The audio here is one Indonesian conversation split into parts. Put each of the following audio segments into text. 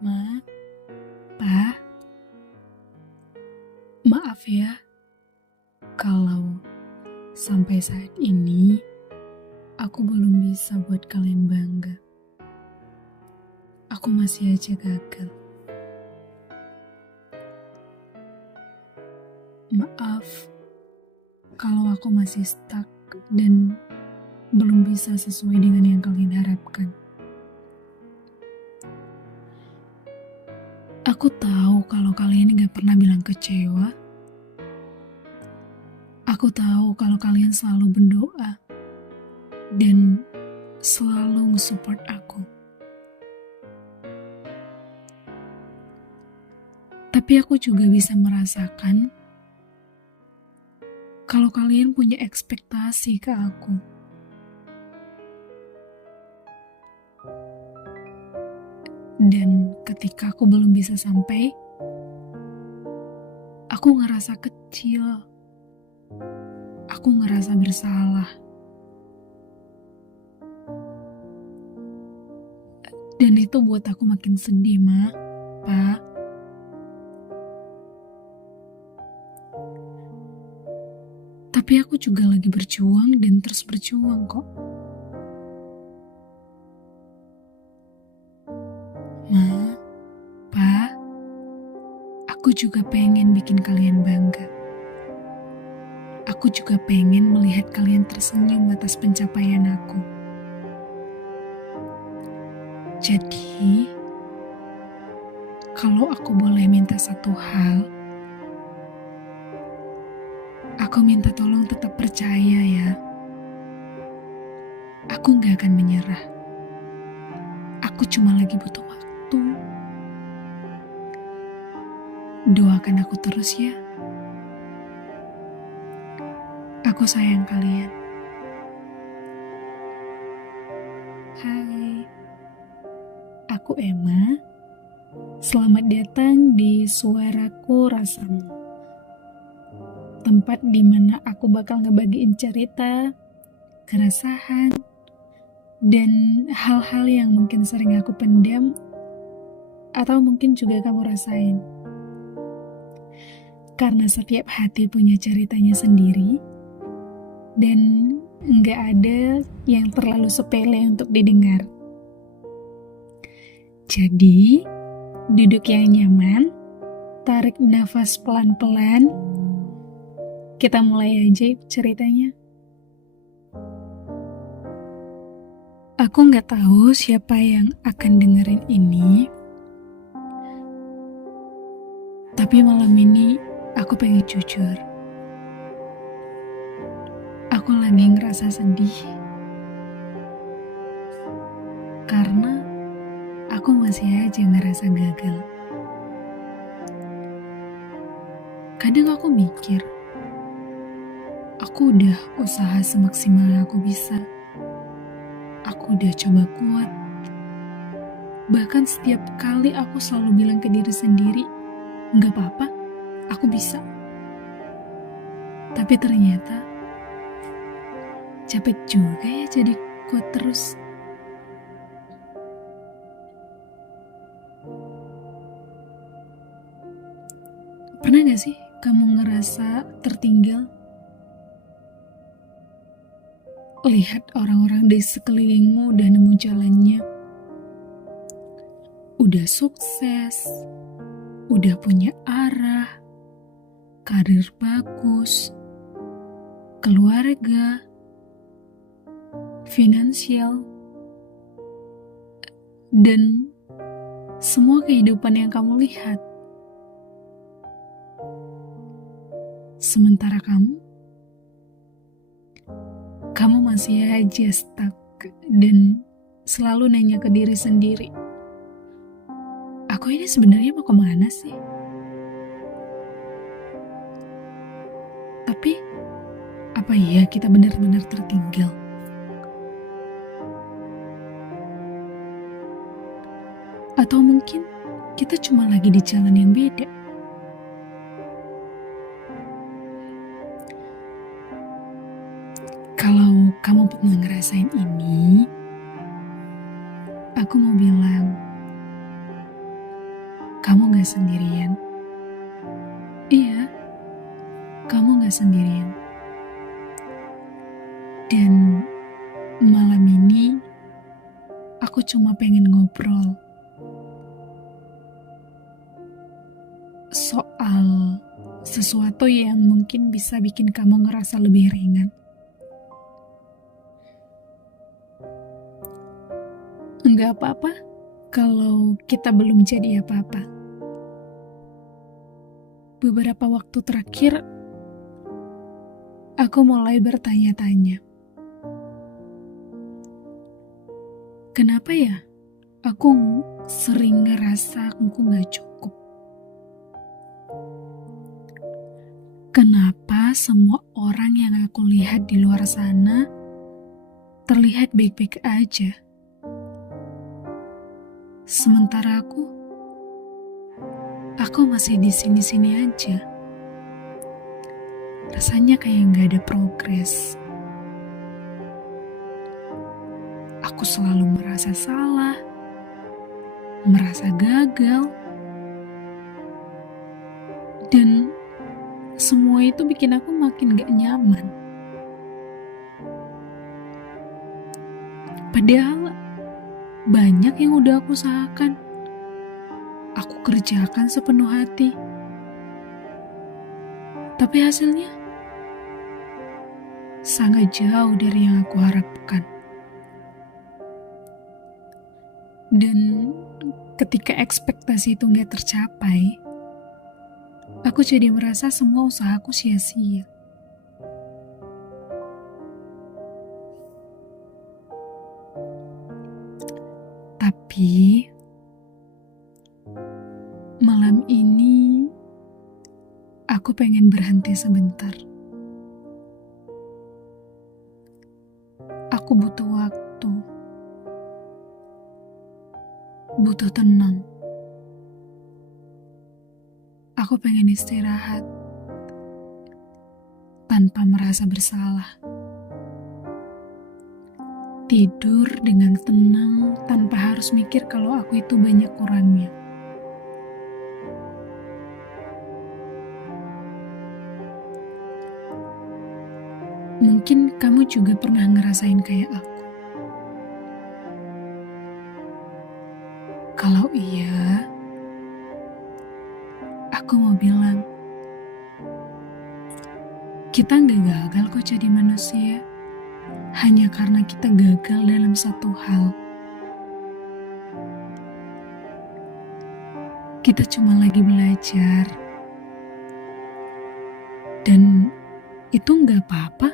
Ma, Pa, maaf ya kalau sampai saat ini aku belum bisa buat kalian bangga. Aku masih aja gagal. Maaf kalau aku masih stuck dan belum bisa sesuai dengan yang kalian harapkan. Aku tahu kalau kalian gak pernah bilang kecewa. Aku tahu kalau kalian selalu berdoa dan selalu nge-support aku. Tapi aku juga bisa merasakan kalau kalian punya ekspektasi ke aku. Dan ketika aku belum bisa sampai, aku ngerasa kecil. Aku ngerasa bersalah. Dan itu buat aku makin sedih, Ma, Pa. Tapi aku juga lagi berjuang dan terus berjuang kok. Ma, Pa, aku juga pengen bikin kalian bangga. Aku juga pengen melihat kalian tersenyum atas pencapaian aku. Jadi, kalau aku boleh minta satu hal, aku minta tolong tetap percaya ya. Aku gak akan menyerah. Aku cuma lagi butuh waktu. Doakan aku terus ya. Aku sayang kalian. Hai, aku Emma. Selamat datang di Suaraku Rasamu. Tempat di mana aku bakal ngebagiin cerita, keresahan, dan hal-hal yang mungkin sering aku pendam atau mungkin juga kamu rasain. Karena setiap hati punya ceritanya sendiri dan nggak ada yang terlalu sepele untuk didengar. Jadi, duduk yang nyaman, tarik nafas pelan-pelan, kita mulai aja ceritanya. Aku nggak tahu siapa yang akan dengerin ini, tapi malam ini aku pengen jujur. Aku lagi ngerasa sedih karena aku masih aja ngerasa gagal. Kadang aku mikir, aku udah usaha semaksimal yang aku bisa. Aku udah coba kuat. Bahkan setiap kali aku selalu bilang ke diri sendiri, gak apa-apa, aku bisa. Tapi ternyata capek juga ya jadi kuat terus. Pernah gak sih kamu ngerasa tertinggal? Lihat orang-orang di sekelilingmu udah nemu jalannya. Udah sukses, udah punya arah, karir bagus, keluarga, finansial, dan semua kehidupan yang kamu lihat. Sementara kamu masih aja stuck dan selalu nanya ke diri sendiri, aku ini sebenarnya mau kemana sih? Tapi, apa iya kita benar-benar tertinggal? Atau mungkin kita cuma lagi di jalan yang beda? Kalau kamu pernah ngerasain ini, aku mau bilang, Kamu gak sendirian. Iya, kamu gak sendirian. Dan malam ini, aku cuma pengen ngobrol soal sesuatu yang mungkin bisa bikin kamu ngerasa lebih ringan. Enggak apa-apa kalau kita belum jadi apa-apa. Beberapa waktu terakhir, aku mulai bertanya-tanya. Kenapa ya aku sering ngerasa aku gak cukup? Kenapa semua orang yang aku lihat di luar sana terlihat baik-baik aja? Sementara aku masih di sini-sini aja. Rasanya kayak gak ada progres. Aku selalu merasa salah, merasa gagal, dan semua itu bikin aku makin gak nyaman. Padahal banyak yang udah aku usahakan. Aku kerjakan sepenuh hati. Tapi hasilnya sangat jauh dari yang aku harapkan. Dan ketika ekspektasi itu gak tercapai, aku jadi merasa semua usahaku sia-sia. Tapi malam ini aku pengen berhenti sebentar. Aku butuh waktu, butuh tenang. Aku pengen istirahat tanpa merasa bersalah. Tidur dengan tenang tanpa harus mikir kalau aku itu banyak kurangnya. Mungkin kamu juga pernah ngerasain kayak aku. Kalau iya, aku mau bilang, kita nggak gagal kok jadi manusia, hanya karena kita gagal dalam satu hal. Kita cuma lagi belajar, dan itu nggak apa-apa.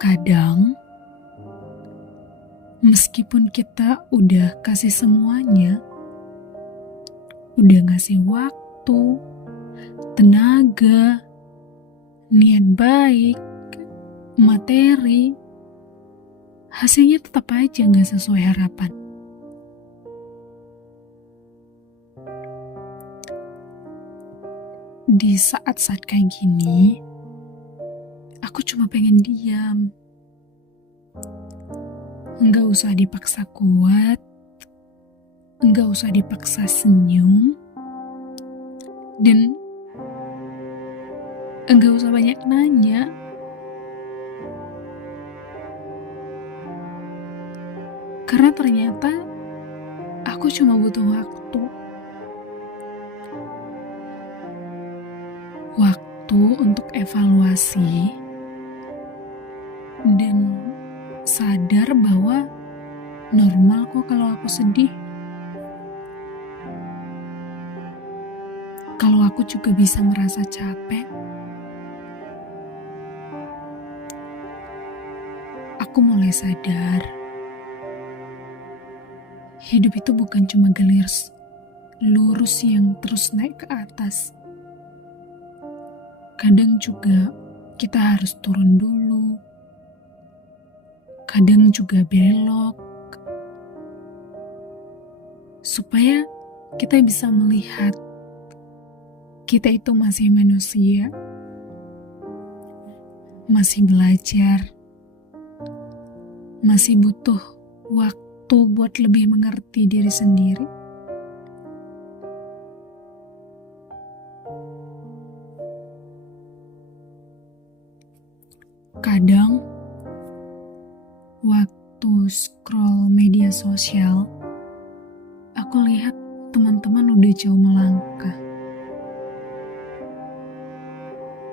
Kadang, meskipun kita udah kasih semuanya, udah ngasih waktu, tenaga, niat baik, materi, hasilnya tetap aja gak sesuai harapan. Di saat-saat kayak gini, aku cuma pengen diam. Nggak usah dipaksa kuat, nggak usah dipaksa senyum, dan nggak usah banyak nanya. Karena ternyata aku cuma butuh waktu. Waktu untuk evaluasi dan sadar bahwa normal kok kalau aku sedih. Kalau aku juga bisa merasa capek. Aku mulai sadar, hidup itu bukan cuma garis lurus yang terus naik ke atas. Kadang juga kita harus turun dulu. Kadang juga belok. Supaya kita bisa melihat kita itu masih manusia. Masih belajar. Masih butuh waktu waktu buat lebih mengerti diri sendiri. Kadang, waktu scroll media sosial, aku lihat teman-teman udah jauh melangkah.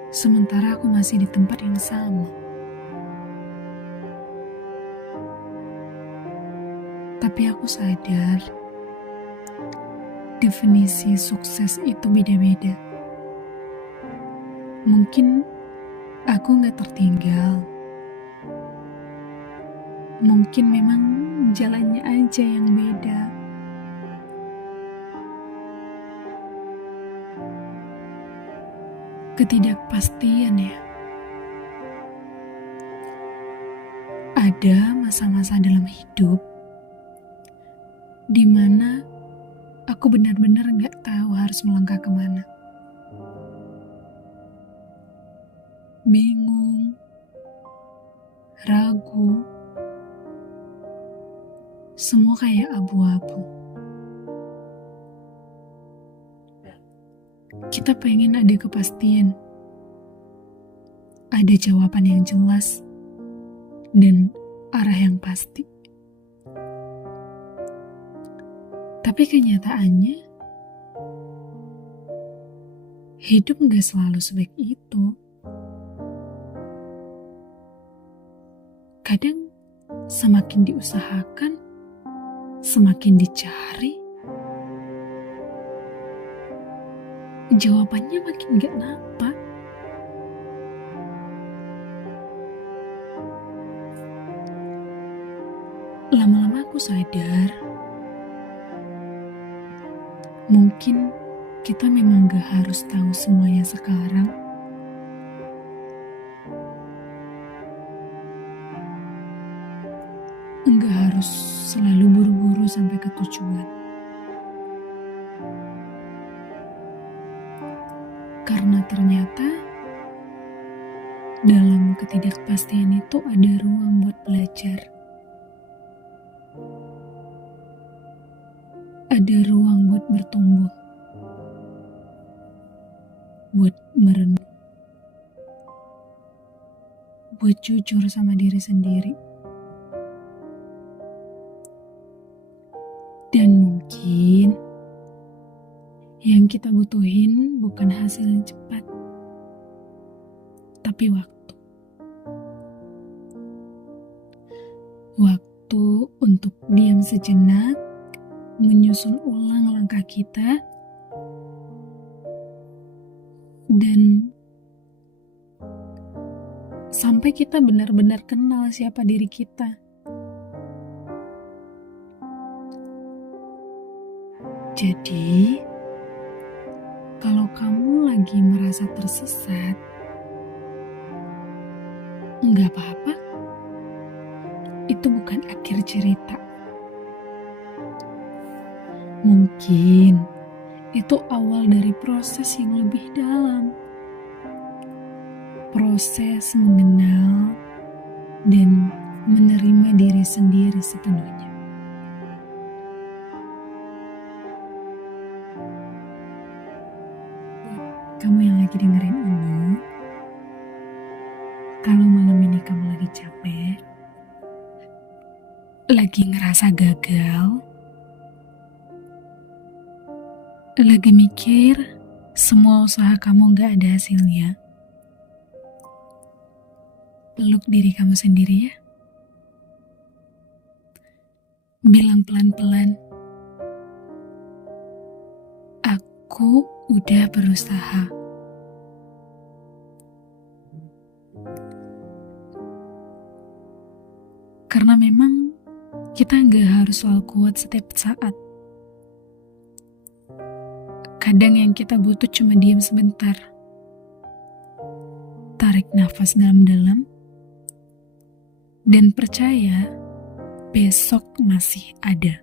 Sementara aku masih di tempat yang sama. Tapi aku sadar, definisi sukses itu beda-beda. Mungkin aku gak tertinggal. Mungkin memang jalannya aja yang beda. Ketidakpastian ya. Ada masa-masa dalam hidup di mana aku benar-benar gak tahu harus melangkah kemana. Bingung, ragu, semua kayak abu-abu. Kita pengen ada kepastian, ada jawaban yang jelas, dan arah yang pasti. Tapi kenyataannya, hidup gak selalu sebaik itu. Kadang semakin diusahakan, semakin dicari, jawabannya makin gak nampak. Lama-lama aku sadar, mungkin kita memang gak harus tahu semuanya sekarang. Enggak harus selalu buru-buru sampai ke tujuan. Karena ternyata dalam ketidakpastian itu ada ruang buat belajar. Ada ruang buat bertumbuh. Buat merenung. Buat jujur sama diri sendiri. Dan mungkin yang kita butuhin bukan hasil yang cepat, tapi waktu. Waktu untuk diam sejenak, menyusun ulang langkah kita, dan sampai kita benar-benar kenal siapa diri kita. Jadi, kalau kamu lagi merasa tersesat, enggak apa-apa. Itu bukan akhir cerita. Mungkin itu awal dari proses yang lebih dalam. Proses mengenal dan menerima diri sendiri sepenuhnya. Kamu yang lagi dengerin ini, kalau malam ini kamu lagi capek, lagi ngerasa gagal, lagi mikir semua usaha kamu gak ada hasilnya, peluk diri kamu sendiri ya. Bilang pelan-pelan, aku udah berusaha. Karena memang kita gak harus selalu kuat setiap saat. Kadang yang kita butuh cuma diam sebentar. Tarik nafas dalam-dalam. Dan percaya besok masih ada.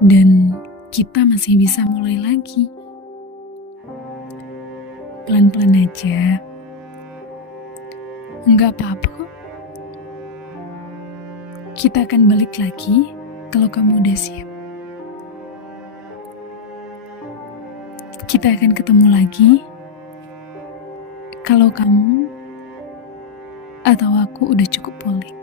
Dan kita masih bisa mulai lagi. Pelan-pelan aja. Enggak apa-apa kok. Kita akan balik lagi kalau kamu udah siap. Kita akan ketemu lagi kalau kamu atau aku udah cukup pulih.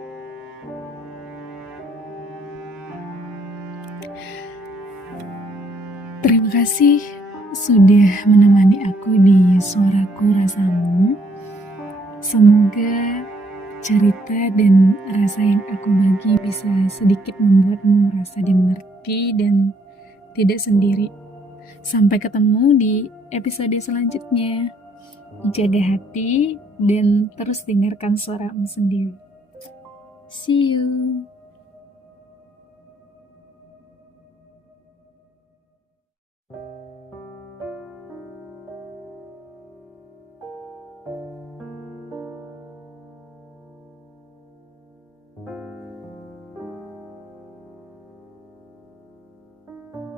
Terima kasih sudah menemani aku di Suaraku Rasamu. Semoga cerita dan rasa yang aku bagi bisa sedikit membuatmu merasa dimengerti dan tidak sendiri. Sampai ketemu di episode selanjutnya. Jaga hati dan terus dengarkan suaramu sendiri. See you.